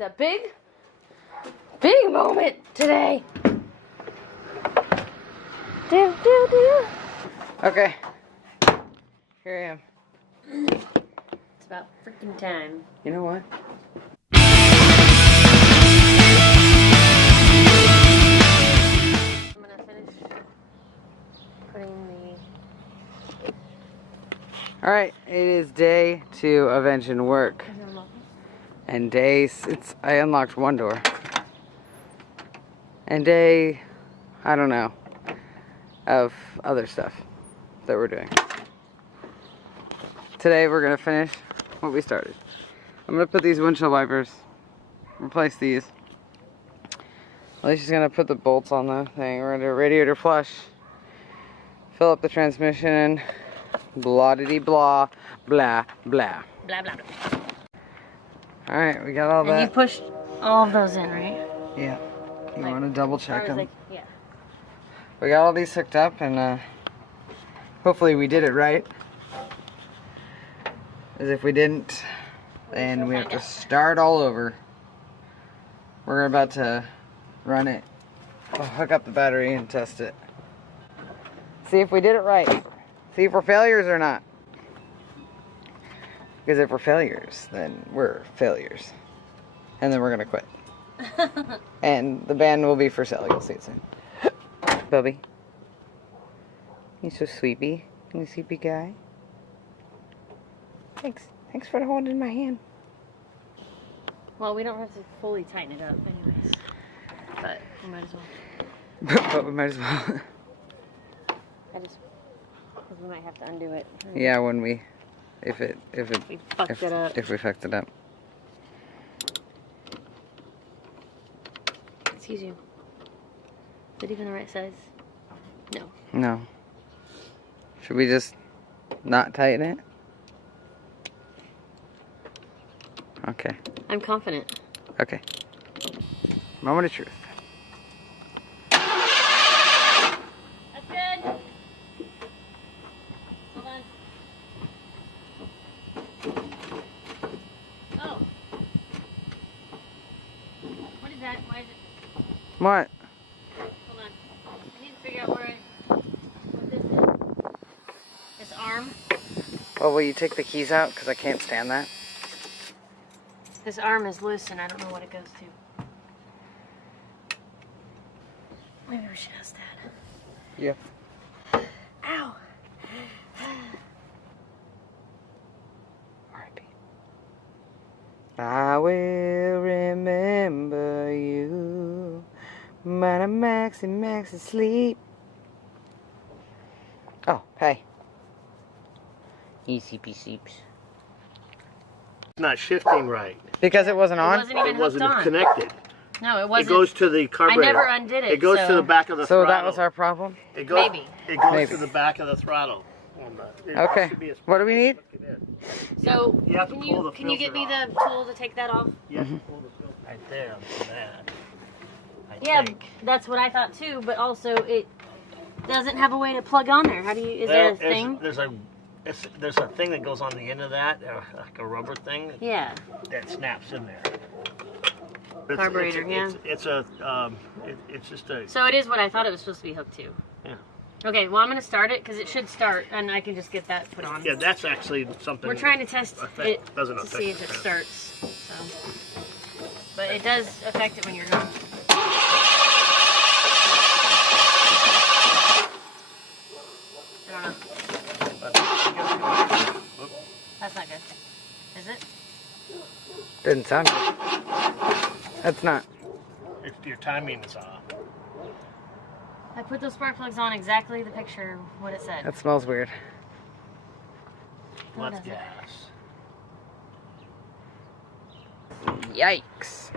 It's a big moment today. Okay. Here I am. It's about freaking time. You know what? I'm gonna finish putting the... Alright, it is day 2 of engine work. And I unlocked one door. And day, I don't know, of other stuff that we're doing. Today we're going to finish what we started. I'm going to put these windshield wipers, replace these. Alicia's going to put the bolts on the thing. We're going to do a radiator flush, fill up the transmission, blah-diddy-blah, blah, blah. Blah, blah, blah. Alright, we got all that. And you pushed all of those in, right? Yeah. You want to double check them? Yeah. We got all these hooked up, and hopefully we did it right. As if we didn't, then we have to start all over. We're about to run it, hook up the battery and test it. See if we did it right. See if we're failures or not. Because if we're failures, then we're failures. And then we're gonna quit. And the band will be for sale, you'll see it soon. Bubby. You're so sweepy. You sleepy guy. Thanks. Thanks for holding my hand. Well, we don't have to fully tighten it up anyways. But we might as well. But we might as well. Because we might have to undo it. Yeah, when we... If we fucked it up. If we fucked it up. Excuse you. Is it even the right size? No. No. Should we just not tighten it? Okay. I'm confident. Okay. Moment of truth. That's good. Hold on. Oh. What is that? Why is it? What? Hold on. I need to figure out what this is. This arm. Oh, will you take the keys out? Because I can't stand that. This arm is loose and I don't know what it goes to. Maybe we should ask Dad. Yeah. Ow! R.I.P. I will remember you when I'm maxi sleep. Oh, hey. Easy peasy. Not shifting right. Because it wasn't on? It wasn't connected. No, it It wasn't. goes to the carburetor. I never undid it. It goes to the back of the So throttle. that was our problem? It goes, Maybe. It goes Maybe. to the back of the throttle. Okay. What do we need? So You have to can pull the you get me filter the tool to take that off? You have to pull the filter right there on that. Yeah, that's what I thought too. But also it doesn't have a way to plug on there. How do you? Is there a thing? There's a thing that goes on the end of that, like a rubber thing. Yeah. That snaps in there. Carburetor, yeah. It's just a. So it is what I thought it was supposed to be hooked to. Yeah. Okay, well I'm gonna start it because it should start, and I can just get that put on. Yeah, that's actually something. We're trying to test it doesn't to affect see if it starts. So, but it does affect it when you're going. I don't know. That's not good. Is it? Didn't sound good. That's not. If your timing is off. I put those spark plugs on exactly the picture what it said. That smells weird. No, What's it doesn't. gas? Yikes.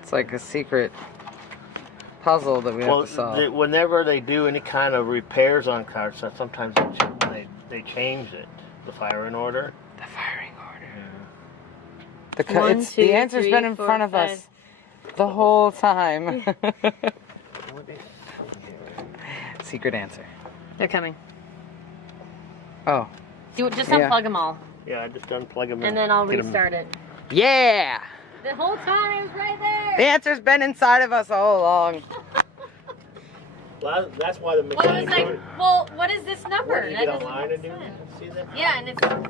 It's like a secret puzzle that we have to solve. Whenever they do any kind of repairs on cars, sometimes they change it, the firing order. The firing order. Yeah. The answer's been in front of us the whole time. Secret answer. They're coming. Oh. Just unplug them all. Yeah, I just unplug them and then I'll restart it. Yeah! The whole time it was right there. The answer's been inside of us all along. Well, that's why the Well, I was mechanic. like, well, what is this number? What, did you That get doesn't online make and do sense. see that? Yeah, and it's, Now,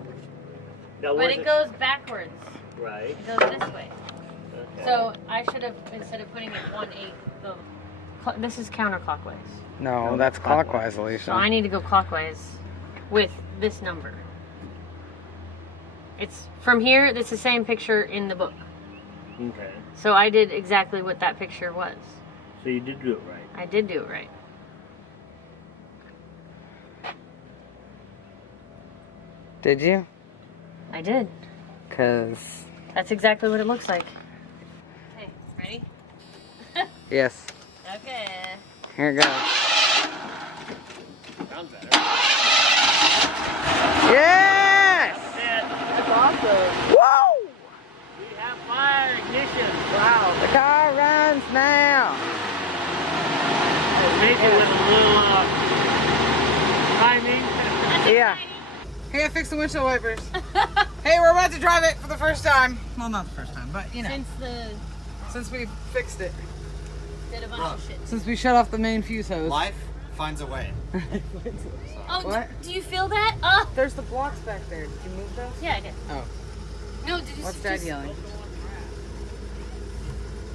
but where's it goes backwards. Right. It goes this way. Okay. So I should have, instead of putting it 1/8, this is counterclockwise. No, that's clockwise, Alicia. So I need to go clockwise with this number. It's from here, it's the same picture in the book. Okay. So I did exactly what that picture was. So you did do it right. I did do it right. Did you? I did. Because, That's exactly what it looks like. Okay, ready? yes. Okay. Here it goes. Sounds better. Yes! That's awesome. Whoa! We have fire ignition. Wow, the car runs now. Make it with a little timing. Yeah. Hey, I fixed the windshield wipers. Hey, we're about to drive it for the first time. Well, not the first time, but you know, since we fixed it. Did a bunch of shit. Since we shut off the main fuse hose. Life finds a way. Oh, What? do you feel that? There's the blocks back there. Did you move those? Yeah, I did. Oh. No, did you What's just... Dad yelling?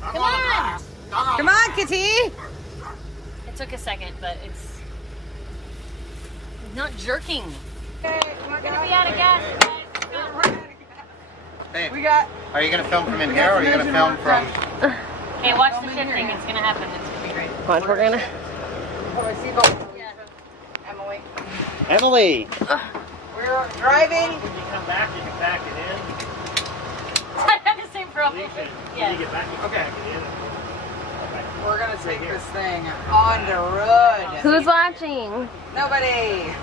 Come on! Come on, Kitty! It took a second, but it's not jerking. Okay, We're gonna be out of gas, guys. Hey, we got. are you gonna film from in here or are you gonna film from? Okay, watch the shifting. It's gonna happen. It's gonna be great. Watch, we're gonna. Oh, I see both. Yeah. Emily. Emily! We're driving. When you come back, you can back it in. I had the same problem. When you Yeah. get back, you can Okay. back it in. We're gonna take this thing on the road. Who's watching? Nobody.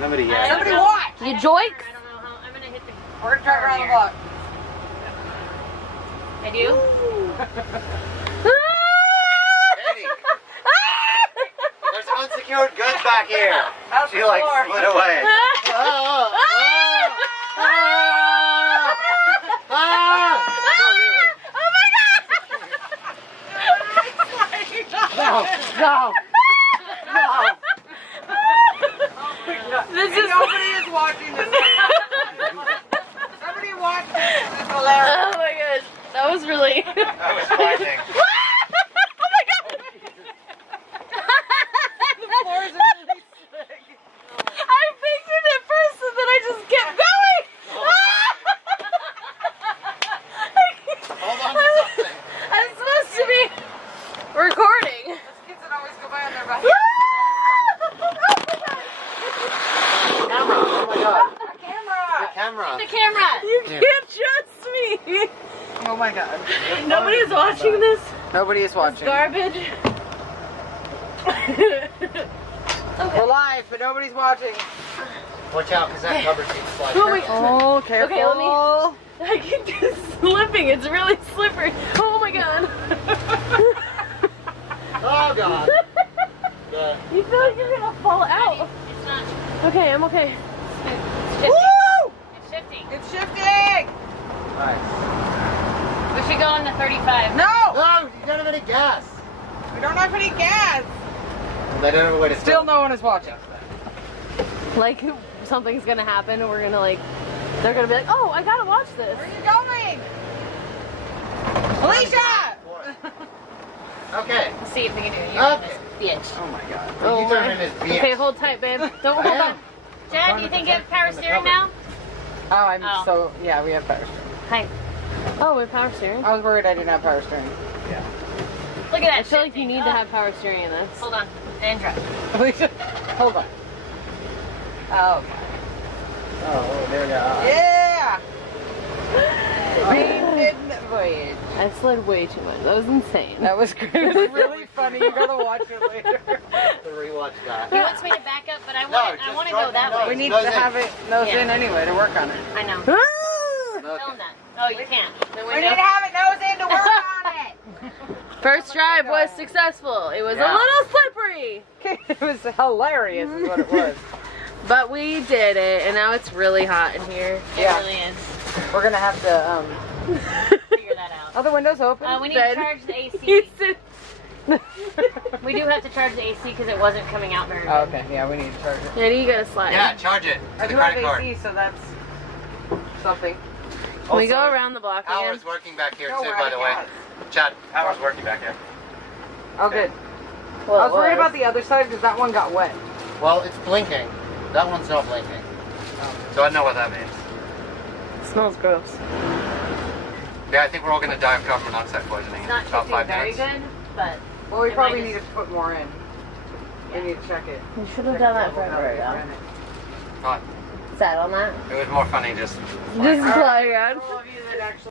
Nobody I yet. don't Somebody know. watch. You joik? I don't know how. I'm gonna hit the. We're gonna drive around the block. I do. Katie, there's unsecured goods back here. Out She the like floor. slid away. No, no, no. This And nobody is watching this. Somebody watch this. This is hilarious. Oh my gosh, that was really. That was frightening. Oh my god! The floors are really slick. I figured it first and then I just kept going! Hold on to something. I'm supposed to be recording. Those kids that always go by on their bike. Camera. Oh my god. Camera. Camera. The camera! You Yeah. can't trust me. Oh my god. Nobody's watching this Nobody is watching. garbage. We're live, but nobody's watching. Watch out, because that cover keeps sliding. Oh my god. Oh, careful. Okay, let me- I keep slipping. It's really slippery. Oh my god. Oh god. You feel like you're gonna fall out. It's not. Okay, I'm okay. It's shifting. Woo! It's shifting. It's shifting. Nice. We should go on the 35. No, No, you don't have any gas. we don't have any gas. They don't have a way to Still, no one is watching. Like something's gonna happen and we're gonna like they're gonna be like, oh, I gotta watch this. Where are you going? Alicia! Okay. Let's see if we can do it. You're on Okay. this bitch. Oh my god. You turn in his BS. Okay, hold tight, babe. Don't hold on. Dad, do you think you have power steering now? Oh, I'm Oh. so, yeah, we have power steering. Hi. Oh, with power steering. I was worried I didn't have power steering. Look at that. I feel like you shifting. need to have power steering in this. Hold on. And drive. Alicia, hold on. Oh my. Oh, there we go. Yeah! Maiden voyage. I slid way too much. That was insane. That was great. It was really funny. You gotta watch it later. To rewatch that. He wants me to back up, but I No, want just I want to drive go that the way. We need Nose to in. have it nose Yeah. in anyway to work on it. I know. Okay. Film that. Oh, you can't. The We window. need to have it nose in to work on it. First drive was successful. It was Yeah. a little slippery. It was hilarious is what it was. But we did it, and now it's really hot in here. Yeah. It really is. We're gonna have to, Figure that out. are the windows open? We need to Then- charge the He AC. said- We do have to charge the AC because it wasn't coming out very Oh, good. okay, yeah, we need to charge it. Yeah, you gotta slide. Yeah, charge it. I To the do have credit card. AC, so that's something. Can we go Also, around the block again? Power's working back here No, too, we're by out the of way. gas. Chad, power's working back here. Oh, good. Well, I was it worried about the other side because that one got wet. Well, it's blinking. That one's not blinking. So I know what that means. It smells gross. Yeah, I think we're all gonna die of carbon monoxide poisoning It's in not about tasting 5 very minutes. good, but Well, we It probably might need just- to put more in. We need to check it. You should have done that forever ago. Fine. Sad on that. It was more funny just. Just fly around. All of you that actually